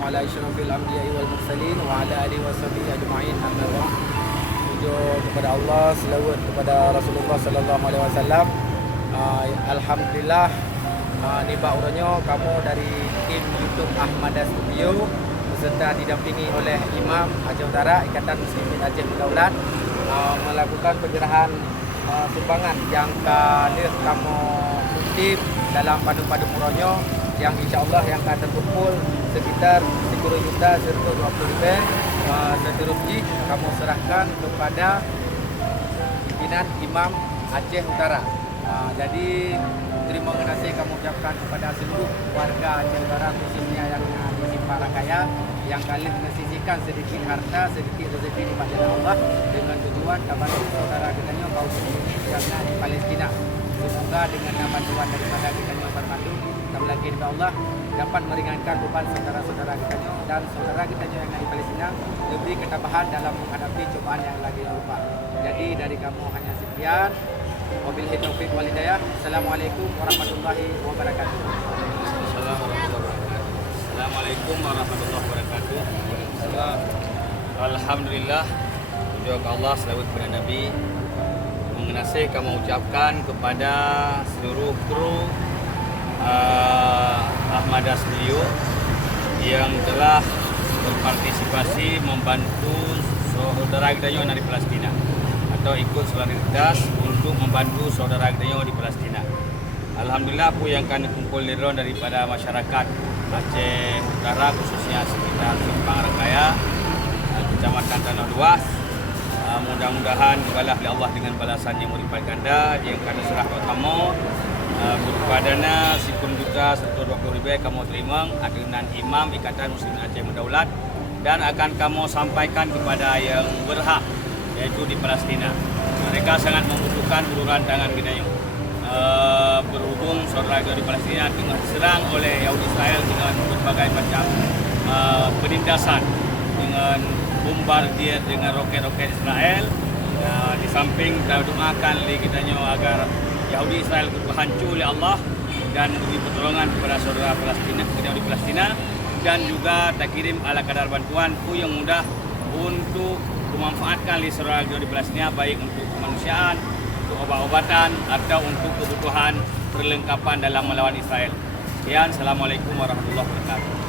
wassalamu ala asyrafil anbiya'i wal mursalin wa ala alihi washabihi ajma'in. Amma ba'd. Puji kepada Allah, selawat kepada Rasulullah sallallahu alaihi wasallam. Alhamdulillah, ni urangnya kamu dari tim YouTube Ahmada Studio beserta didampingi oleh Imam Aceh Utara Ikatan Muslimin Aceh Berdaulat melakukan penyerahan sumbangan yang kamu kutip dalam padu-padu muronyo yang insyaAllah yang akan terkumpul sekitar 10 juta serta 20 ribu. Seterusnya kamu serahkan kepada pimpinan Imam Aceh Utara. Jadi terima kasih kamu ucapkan kepada seluruh warga Aceh Utara, khususnya yang di Simpang Rakaya, yang kalian mengisihkan sedikit harta, sedikit rezeki di jalan Allah dengan tujuan kepada saudara kitanya kaum muslimin yang di Palestina. Semoga dengan bantuan daripada kitanya bermandu, kita lagi insya Allah dapat meringankan beban saudara-saudara kitanya dan saudara kitanya yang di Palestina lebih ketabahan dalam menghadapi cobaan yang lagi berupa. Jadi dari kamu hanya sekian. Wabillahi taufiq wal hidayah. Assalamualaikum warahmatullahi wabarakatuh. Assalamualaikum warahmatullahi wabarakatuh. Alhamdulillah, puji Allah, selawat kepada Nabi. Mengenasih kami ucapkan kepada seluruh kru Ahmada Studio yang telah berpartisipasi membantu saudara kita yang dari Palestina atau ikut solidaritas untuk membantu saudara kita di Palestina. Alhamdulillah, apa yang kami kumpul daripada masyarakat Aceh Utara, khususnya sekitar Simpang Rakaya, Kecamatan Tanah Luas, mudah-mudahan dibalas oleh Allah dengan balasan yang berlipat ganda. Yang kami serah kepada kamu berupa dana 10 juta serta 20 ribu kamu terima dengan Imam Ikatan Muslimin Aceh Berdaulat, dan akan kamu sampaikan kepada yang berhak, yaitu di Palestina. Mereka sangat membutuhkan uluran tangan kita yang berhubung saudara kita di Palestina tengah diserang oleh Yahudi Israel dengan berbagai macam penindasan, dengan bombardir dengan roket-roket Israel. Di samping kita doakan kita agar Yahudi Israel hancur oleh Allah dan beri pertolongan kepada saudara Palestina, kita di Palestina, dan juga tak kirim ala kadar bantuan yang mudah untuk memanfaatkan di saudara di Palestina, baik untuk kemanusiaan, untuk obat-obatan, atau untuk kebutuhan perlengkapan dalam melawan Israel. Sekian, Assalamualaikum warahmatullahi wabarakatuh.